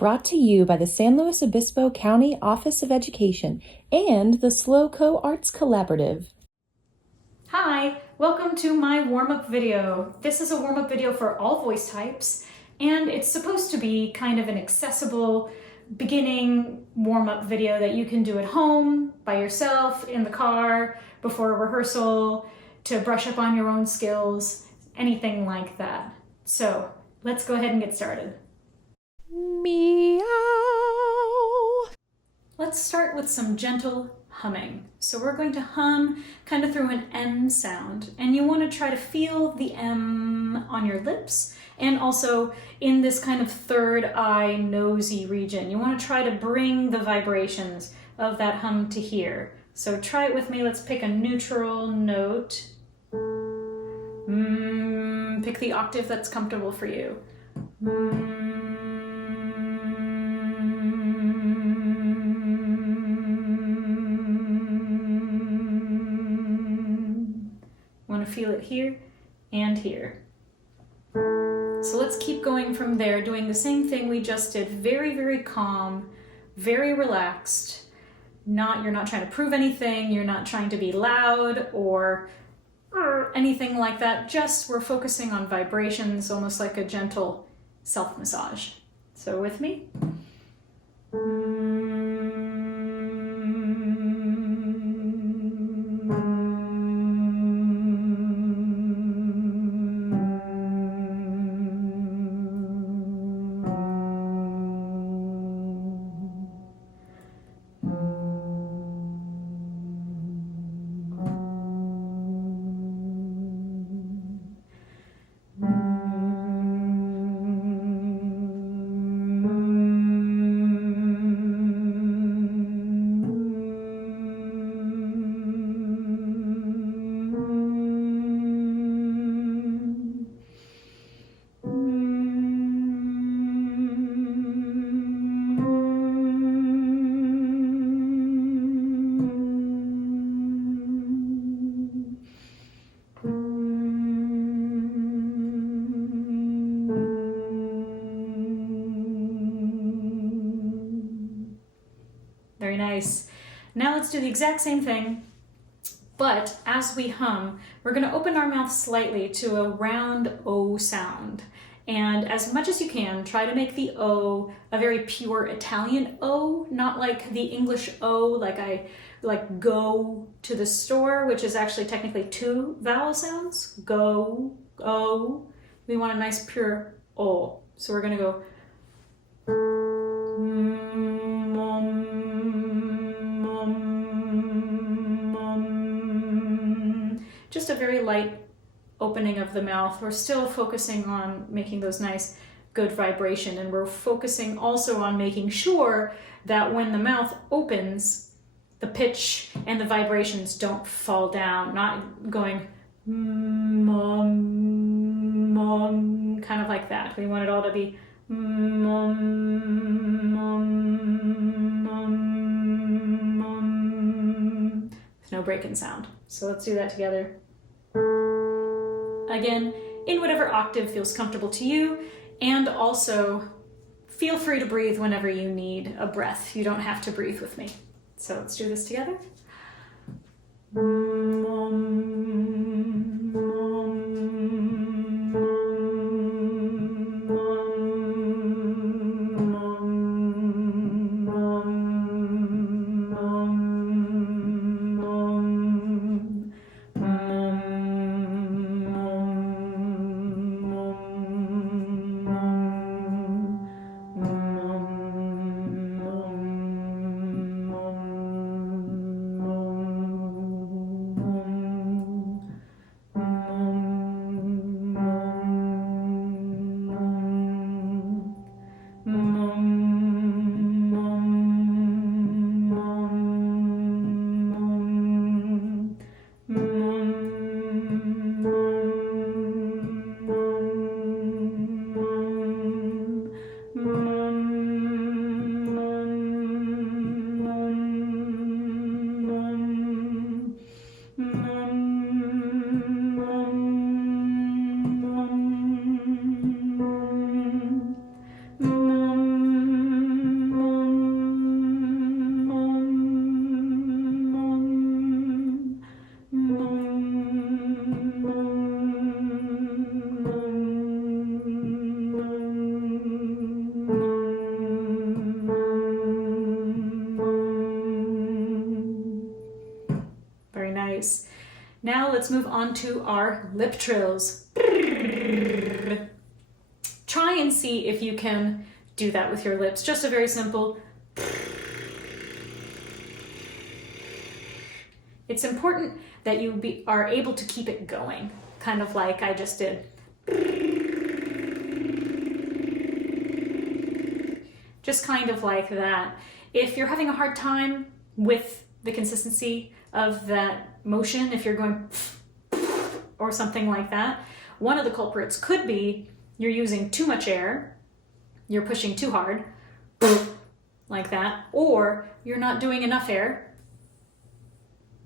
brought to you by the San Luis Obispo County Office of Education and the SLOCO Arts Collaborative. Hi, welcome to my warm-up video. This is a warm-up video for all voice types, and it's supposed to be kind of an accessible beginning warm-up video that you can do at home, by yourself, in the car, before a rehearsal, to brush up on your own skills, anything like that. So let's go ahead and get started. Meow. Let's start with some gentle humming. So we're going to hum kind of through an M sound, and you want to try to feel the M on your lips and also in this kind of third eye nosy region. You want to try to bring the vibrations of that hum to here. So try it with me. Let's pick a neutral note. Pick the octave that's comfortable for you. Want to feel it here and here. So let's keep going from there, doing the same thing we just did. Very, very calm, very relaxed. You're not trying to prove anything. You're not trying to be loud or anything like that. Just we're focusing on vibrations, almost like a gentle self-massage. So with me. Very nice. Now let's do the exact same thing, but as we hum, we're going to open our mouth slightly to a round O sound. And as much as you can, try to make the O a very pure Italian O, not like the English O, like go to the store, which is actually technically two vowel sounds. Go, O. We want a nice pure O. So we're going to go just a very light opening of the mouth. We're still focusing on making those nice, good vibration, and we're focusing also on making sure that when the mouth opens, the pitch and the vibrations don't fall down, not going kind of like that. We want it all to be with no break in sound. So let's do that together. Again, in whatever octave feels comfortable to you, and also feel free to breathe whenever you need a breath. You don't have to breathe with me. So let's do this together. Now let's move on to our lip trills. Try and see if you can do that with your lips. Just a very simple. It's important that you are able to keep it going, kind of like I just did. Just kind of like that. If you're having a hard time with the consistency of that motion, if you're going or something like that, one of the culprits could be you're using too much air, you're pushing too hard, like that, or you're not doing enough air,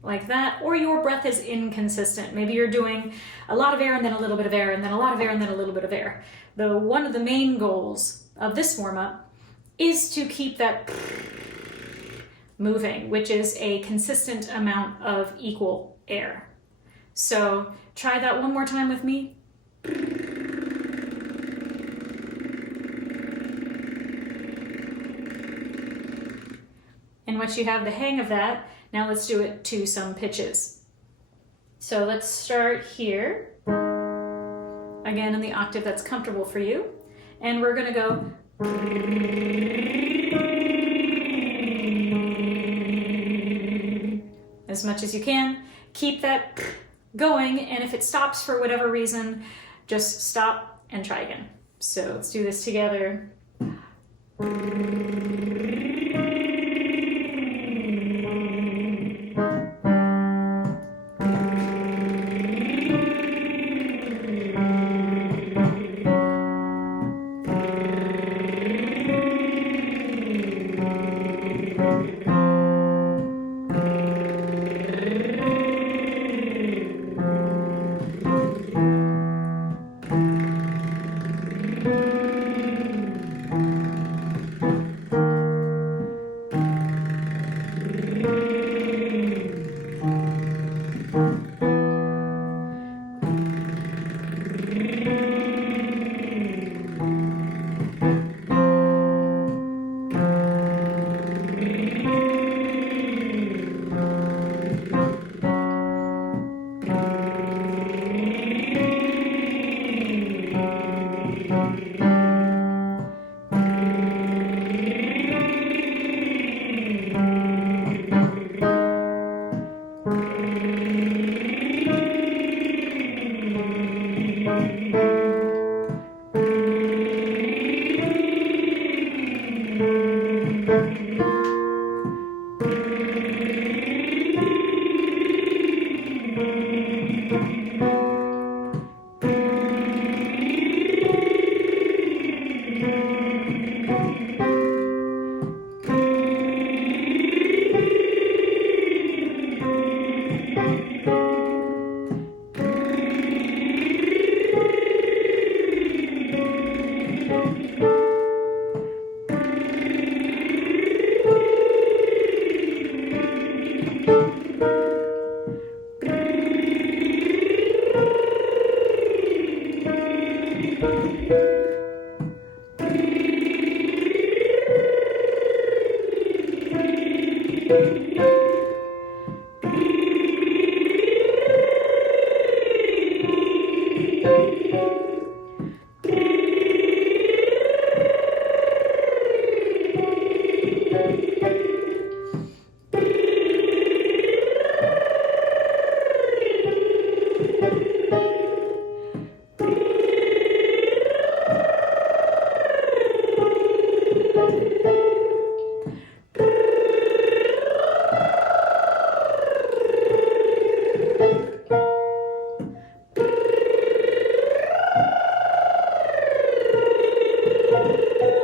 like that, or your breath is inconsistent. Maybe you're doing a lot of air and then a little bit of air and then a lot of air and then a little bit of air. One of the main goals of this warm-up is to keep that moving, which is a consistent amount of equal air. So try that one more time with me. And once you have the hang of that, now let's do it to some pitches. So let's start here, again in the octave that's comfortable for you, and we're gonna go as much as you can. Keep that going, and if it stops for whatever reason, just stop and try again. So let's do this together.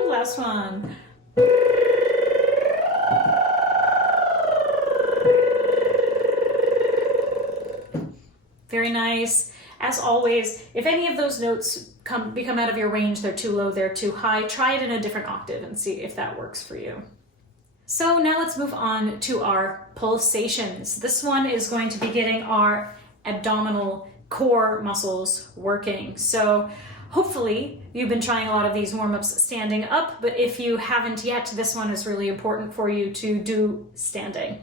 Last one. Very nice. As always, if any of those notes become out of your range, they're too low, they're too high, try it in a different octave and see if that works for you. So now let's move on to our pulsations. This one is going to be getting our abdominal core muscles working. So hopefully you've been trying a lot of these warm-ups standing up, but if you haven't yet, this one is really important for you to do standing.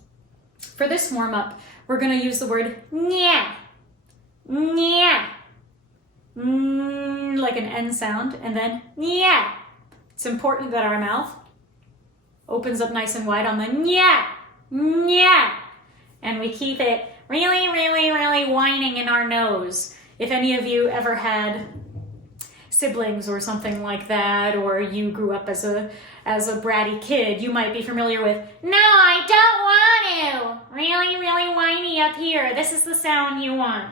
For this warm-up, we're going to use the word nya, nya, like an N sound, and then nya. It's important that our mouth opens up nice and wide on the nya, nya, and we keep it really, really, really whining in our nose. If any of you ever had siblings or something like that, or you grew up as a bratty kid, you might be familiar with, no, I don't want to. Really, really whiny up here. This is the sound you want.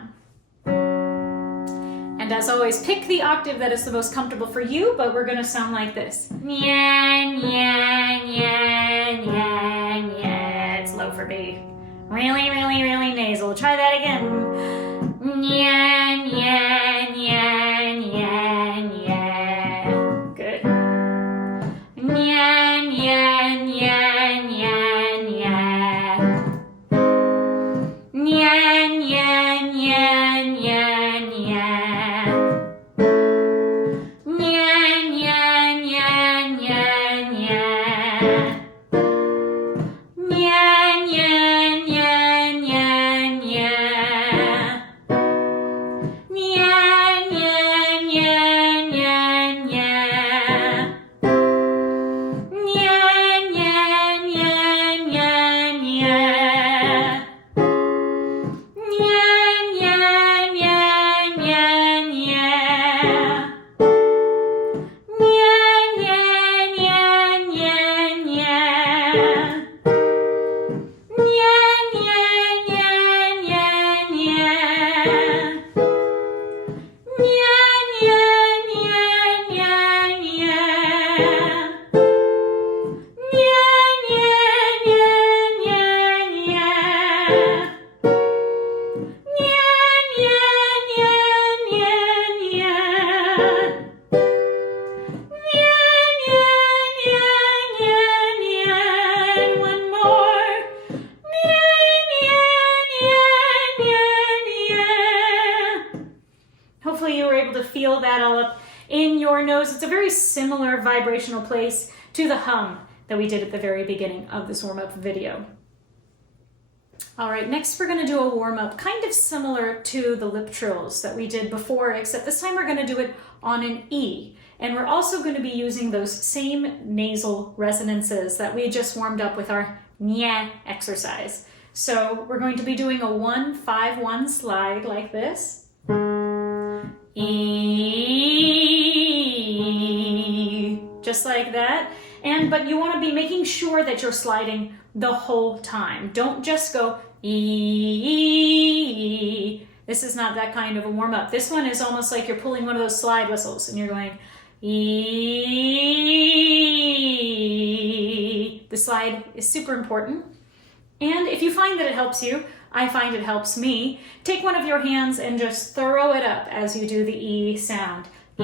And as always, pick the octave that is the most comfortable for you, but we're going to sound like this. Nya, nya, nya, nya, nya. It's low for B. Really, really, really nasal. Try that again. Nya, nya, nya, nya, nya. Good. Nya, nya, nya, nya, nya. Nya, nya, nya, nya, nya. Feel that all up in your nose. It's a very similar vibrational place to the hum that we did at the very beginning of this warm-up video. All right, next we're going to do a warm-up kind of similar to the lip trills that we did before, except this time we're going to do it on an E. And we're also going to be using those same nasal resonances that we just warmed up with our nya exercise. So we're going to be doing a 1-5-1 slide like this. E, just like that. But you want to be making sure that you're sliding the whole time. Don't just go E. This is not that kind of a warm-up. This one is almost like you're pulling one of those slide whistles and you're going E. The slide is super important. And if you find that it helps you, I find it helps me, take one of your hands and just throw it up as you do the E sound. E.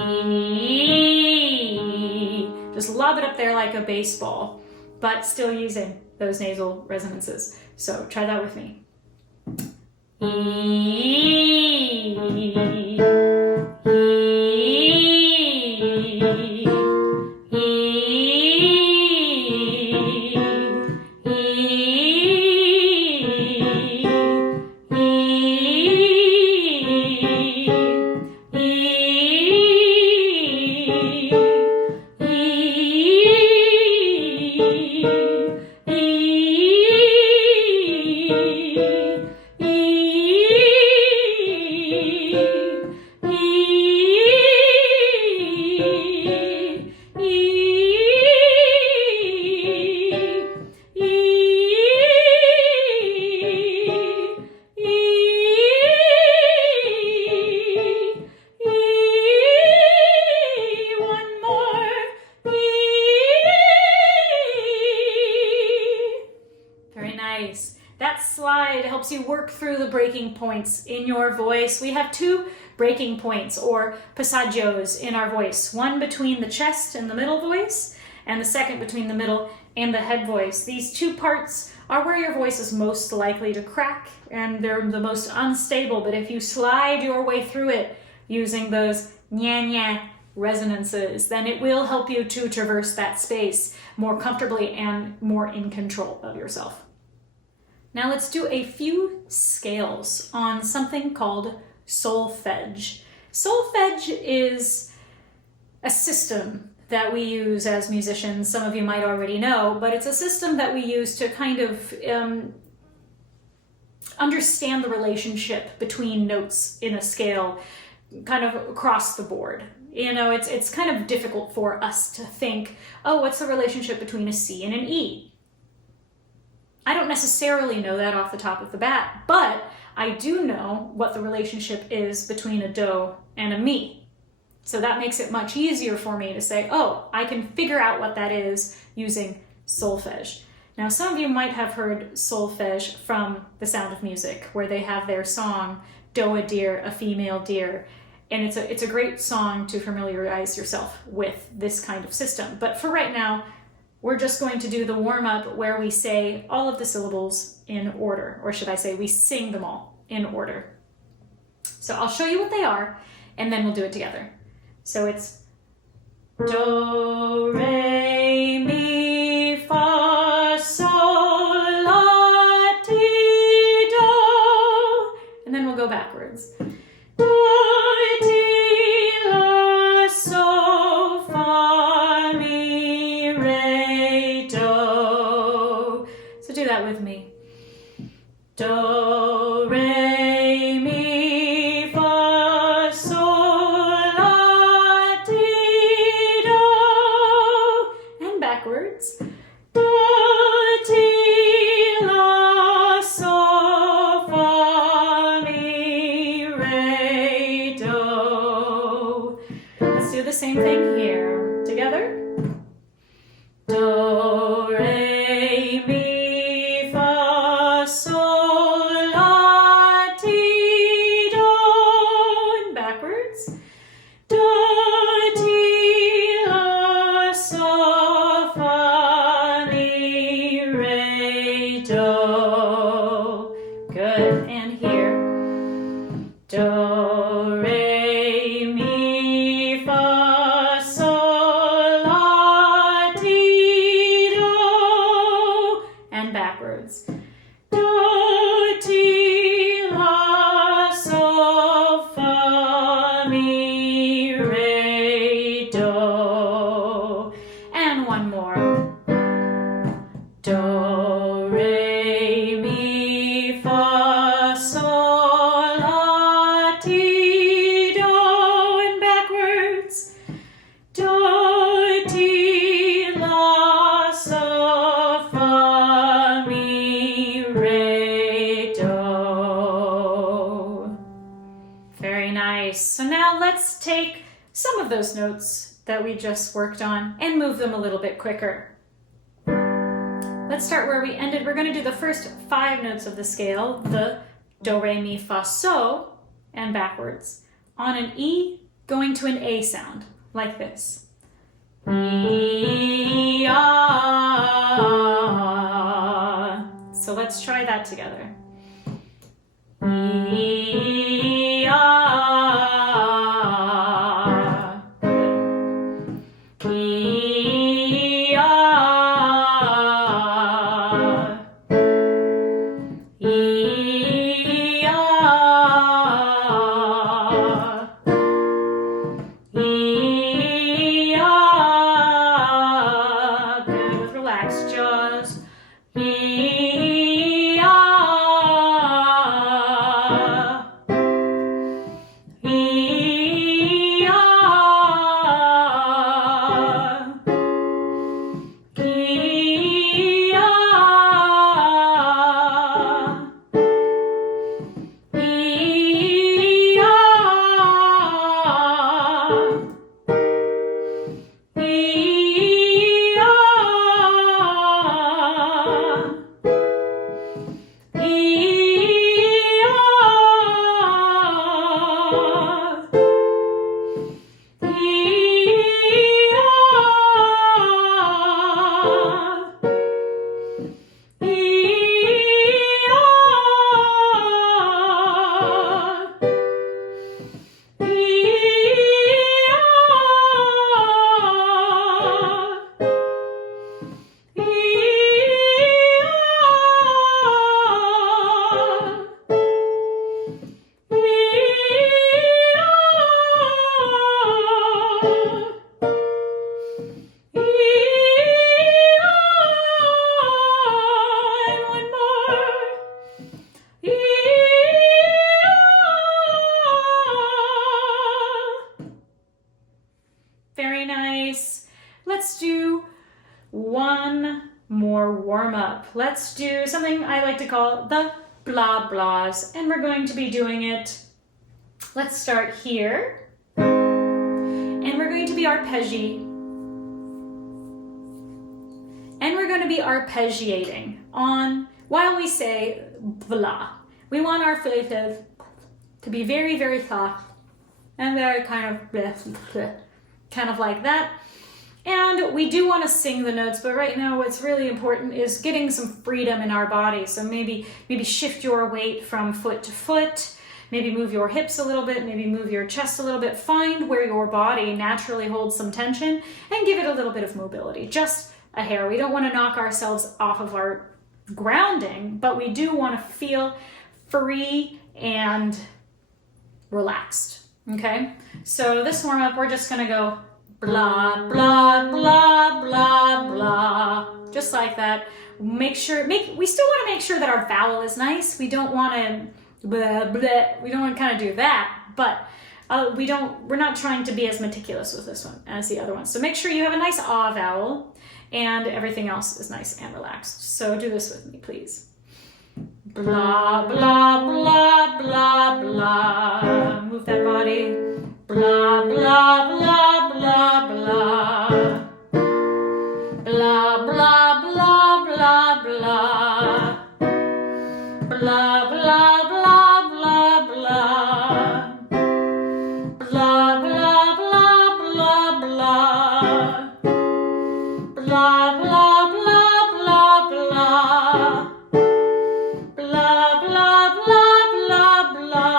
Just lob it up there like a baseball, but still using those nasal resonances. So try that with me. E. E. That slide helps you work through the breaking points in your voice. We have two breaking points or passagios in our voice. One between the chest and the middle voice, and the second between the middle and the head voice. These two parts are where your voice is most likely to crack, and they're the most unstable, but if you slide your way through it using those nya resonances, then it will help you to traverse that space more comfortably and more in control of yourself. Now let's do a few scales on something called solfege. Solfege is a system that we use as musicians. Some of you might already know, but it's a system that we use to kind of understand the relationship between notes in a scale kind of across the board. You know, it's kind of difficult for us to think, oh, what's the relationship between a C and an E? I don't necessarily know that off the top of the bat, but I do know what the relationship is between a do and a mi. So that makes it much easier for me to say, oh, I can figure out what that is using solfege. Now, some of you might have heard solfege from The Sound of Music, where they have their song, Do a Deer, a Female Deer. And it's a great song to familiarize yourself with this kind of system. But for right now, we're just going to do the warm-up where we say all of the syllables in order, or should I say we sing them all in order. So I'll show you what they are, and then we'll do it together. So it's do, re, mi, fa, sol, la, ti, do, and then we'll go backwards. Do, ti, la, so, fa, mi, re, do. So do that with me. Do, re, mi, fa, sol, la, ti, do. And backwards. Do, ti, la, so, fa, mi, re, do. Let's do the same thing here. Together. Do, re, mi, fa, sol, la, ti, do. And backwards. Do, ti, la, so, fa, mi, re, do. Good. And here. Do, re, mi, fa, sol, la, ti, do. And backwards. Do, ti, la, so, fa, mi, re, do. And one more. Do, re, mi, fa, sol, la, ti, do. And backwards. Do, ti, la, so, fa, mi, re, do. Very nice. So now let's take some of those notes that we just worked on and move them a little bit quicker. Let's start where we ended. We're going to do the first 5 notes of the scale, the do, re, mi, fa, so, and backwards, on an E going to an A sound, like this. E, ah. So let's try that together. E, ah. Good. E, ah. E, ah. E, ah. Good. Relax jaws. E, ah. do one more warm-up. Let's do something I like to call the blah blahs, and we're going to be doing it. Let's start here, and we're going to be arpeggi, and we're going to be arpeggiating on while we say blah. We want our flative to be very, very soft and very kind of bleh, bleh, kind of like that. And we do want to sing the notes, but right now what's really important is getting some freedom in our body. So maybe shift your weight from foot to foot, maybe move your hips a little bit, maybe move your chest a little bit. Find where your body naturally holds some tension and give it a little bit of mobility, just a hair. We don't want to knock ourselves off of our grounding, but we do want to feel free and relaxed, okay? So this warm up, we're just gonna go blah, blah, blah, blah, blah, just like that. We still want to make sure that our vowel is nice. We don't want to blah, blah. We don't want to kind of do that, but we're not trying to be as meticulous with this one as the other one. So make sure you have a nice ah vowel and everything else is nice and relaxed. So do this with me, please. Blah, blah, blah, blah, blah. Move that body. Blah, blah, blah, blah, blah. Blah, blah, blah, blah, blah. Blah, blah, blah, blah, blah. Blah, blah, blah, blah, blah. Blah, blah, blah, blah, blah. Blah, blah, blah, blah, blah. Blah, blah, blah, blah, blah.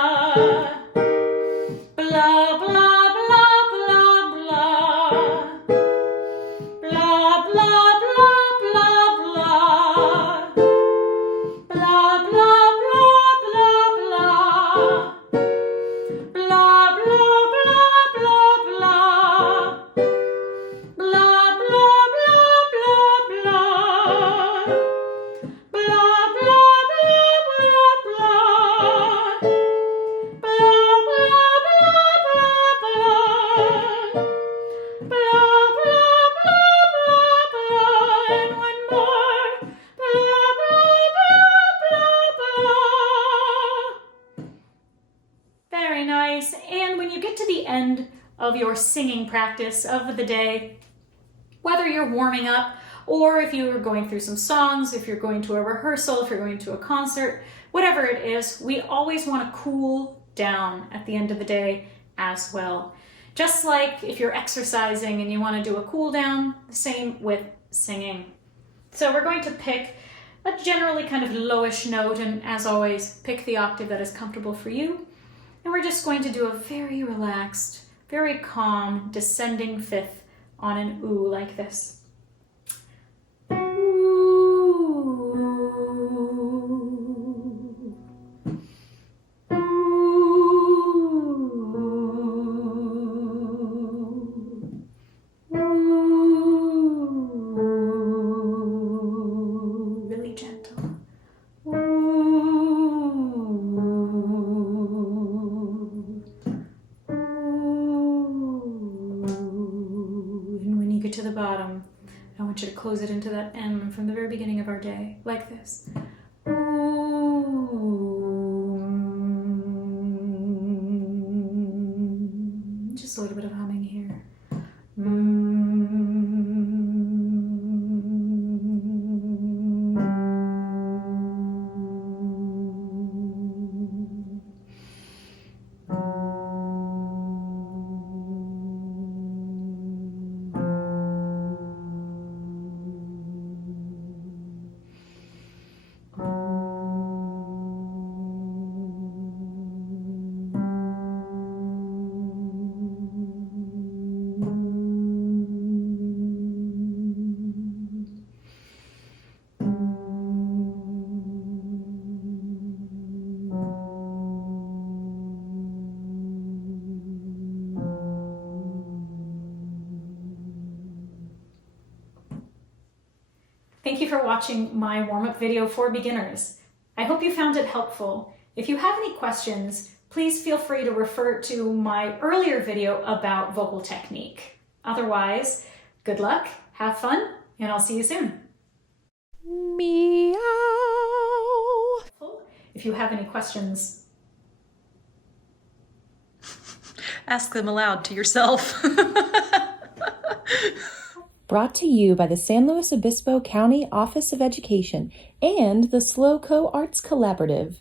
Blah, blah, blah, blah, blah. Blah, blah, blah, blah, blah. Blah, blah, blah, blah, blah. Blah, blah, blah, blah, blah. Blah, blah, blah, blah, blah. Blah, blah, blah, blah, blah. Blah, blah, blah, blah, blah. And one more. Blah, blah, blah, blah, blah. Very nice. And when you get to the end of your singing practice of the day, whether you're warming up or if you're going through some songs, if you're going to a rehearsal, if you're going to a concert, whatever it is, we always want to cool down at the end of the day as well. Just like if you're exercising and you want to do a cool down, same with singing. So we're going to pick a generally kind of lowish note, and as always, pick the octave that is comfortable for you. And we're just going to do a very relaxed, very calm, descending fifth on an ooh like this. Really gentle. And when you get to the bottom, I want you to close it into that M from the very beginning of our day, like this. Just a little bit of humming here. Thank you for watching my warm-up video for beginners. I hope you found it helpful. If you have any questions, please feel free to refer to my earlier video about vocal technique. Otherwise, good luck, Have fun, and I'll see you soon. Meow. If you have any questions, ask them aloud to yourself. Brought to you by the San Luis Obispo County Office of Education and the Sloco Arts Collaborative.